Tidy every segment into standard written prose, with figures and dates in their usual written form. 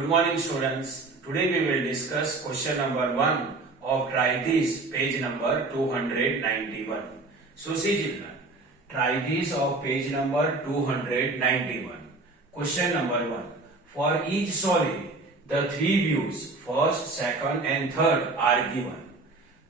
Good morning, students. Today we will discuss question number 1 of Try This, page number 291. So see children, try this of page number 291. Question number 1. For each solid, the three views, first, second and third are given.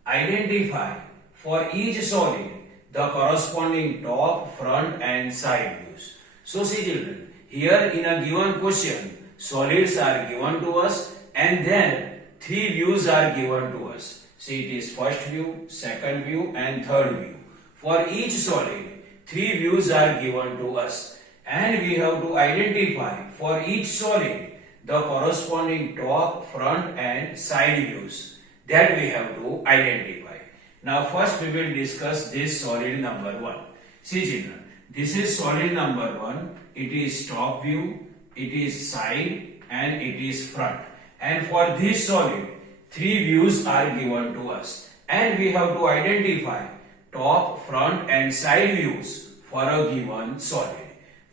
Identify for each solid the corresponding top, front and side views. So see children, here in a given question, solids are given to us and then three views are given to us. See, it is first view, second view and third view. For each solid, three views are given to us and we have to identify for each solid the corresponding top, front and side views that we have to identify. Now first we will discuss this solid number 1. See children, this is solid number 1. It is top view, it is side and it is front. And for this solid, three views are given to us and we have to identify top, front and side views for a given solid.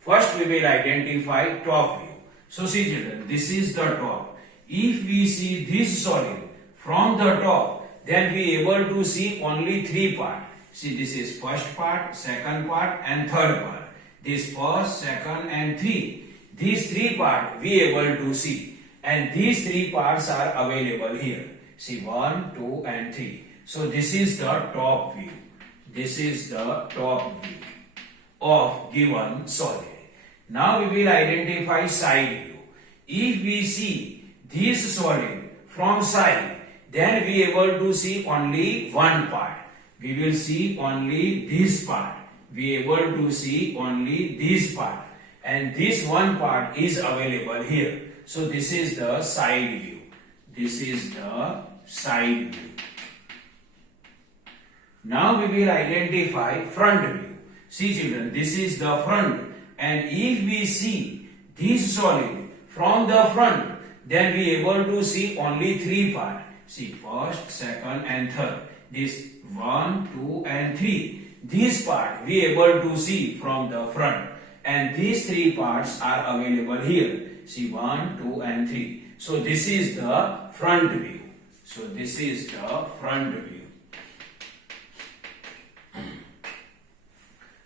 First we will identify top view. So see children, this is the top. If we see this solid from the top, then we able to see only three parts. See, this is first part, second part and third part. This first, second and three. These three parts we able to see and these three parts are available here. See 1, 2 and 3. So this is the top view. This is the top view of given solid. Now we will identify side view. If we see this solid from side, then we able to see only one part. We will see only this part. We able to see only this part. And this one part is available here. So this is the side view. This is the side view. Now we will identify front view. See children, this is the front. And if we see this solid from the front, then we able to see only three parts. See first, second and third. This 1, 2 and 3. This part we able to see from the front. And these three parts are available here. See 1, 2 and 3. So this is the front view. So this is the front view.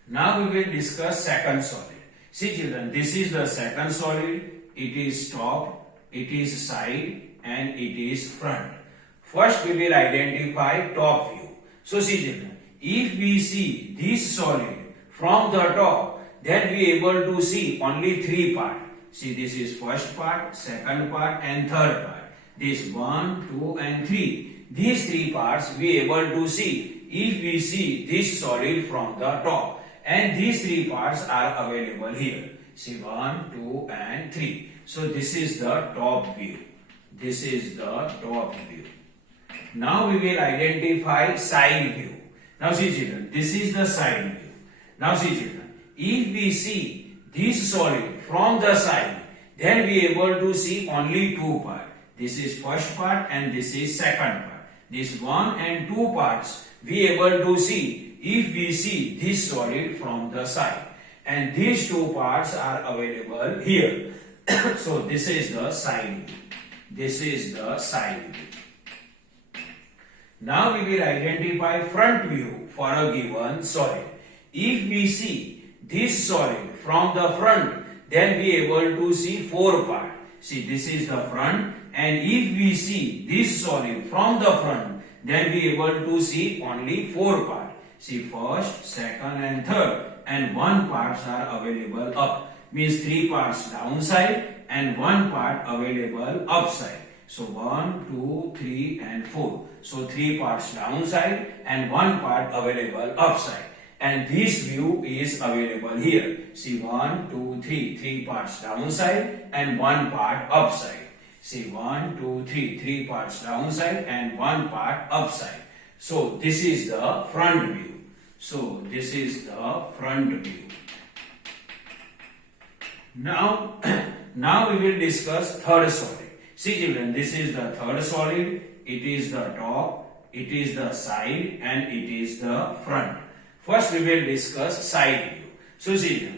Now we will discuss second solid. See children, this is the second solid. It is top, it is side and it is front. First we will identify top view. So see children, if we see this solid from the top, then we able to see only three parts. See, this is first part, second part and third part. This 1, 2 and 3. These three parts we able to see if we see this solid from the top. And these three parts are available here. See 1, 2 and 3. So this is the top view. This is the top view. Now we will identify side view. Now see children, this is the side view. Now see children, if we see this solid from the side, then we able to see only two parts. This is first part and this is second part. This 1 and 2 parts we able to see if we see this solid from the side. And these two parts are available here. So this is the side view. This is the side view. Now we will identify front view for a given solid. If we see this solid from the front, then we able to see four parts. See, this is the front, and if we see this solid from the front, then we able to see only four parts. See, first, second and third, and one parts are available up. Means three parts downside and one part available upside. So 1, 2, 3 and 4. So three parts downside and one part available upside. And this view is available here. See 1, 2, 3. Three parts downside and one part upside. See 1, 2, 3. Three parts downside and one part upside. So this is the front view. So this is the front view. Now we will discuss third solid. See children, this is the third solid. It is the top, it is the side and it is the front. First we will discuss side view. So see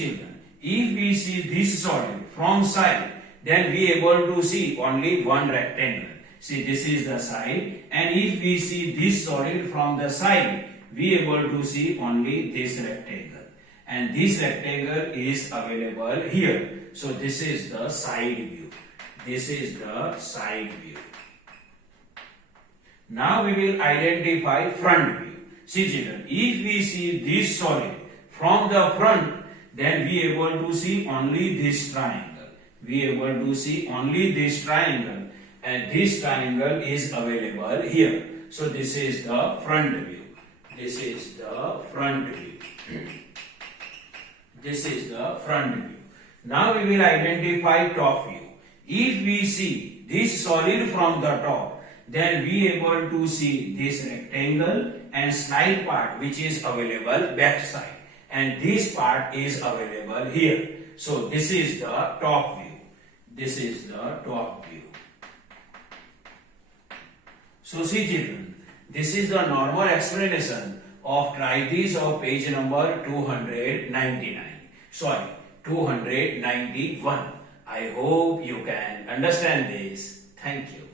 children, if we see this solid from side, then we able to see only one rectangle. See, this is the side, and if we see this solid from the side, we able to see only this rectangle, and this rectangle is available here. So this is the side view. This is the side view. Now we will identify front view. See children, if we see this solid from the front, then we able to see only this triangle. We able to see only this triangle, and this triangle is available here. So this is the front view. This is the front view. This is the front view. Now we will identify top view. If we see this solid from the top, then we able to see this rectangle and slide part which is available back side, and this part is available here. So this is the top view. This is the top view. So see children, this is the normal explanation of tritheis of page number 299. Sorry, 291. I hope you can understand this. Thank you.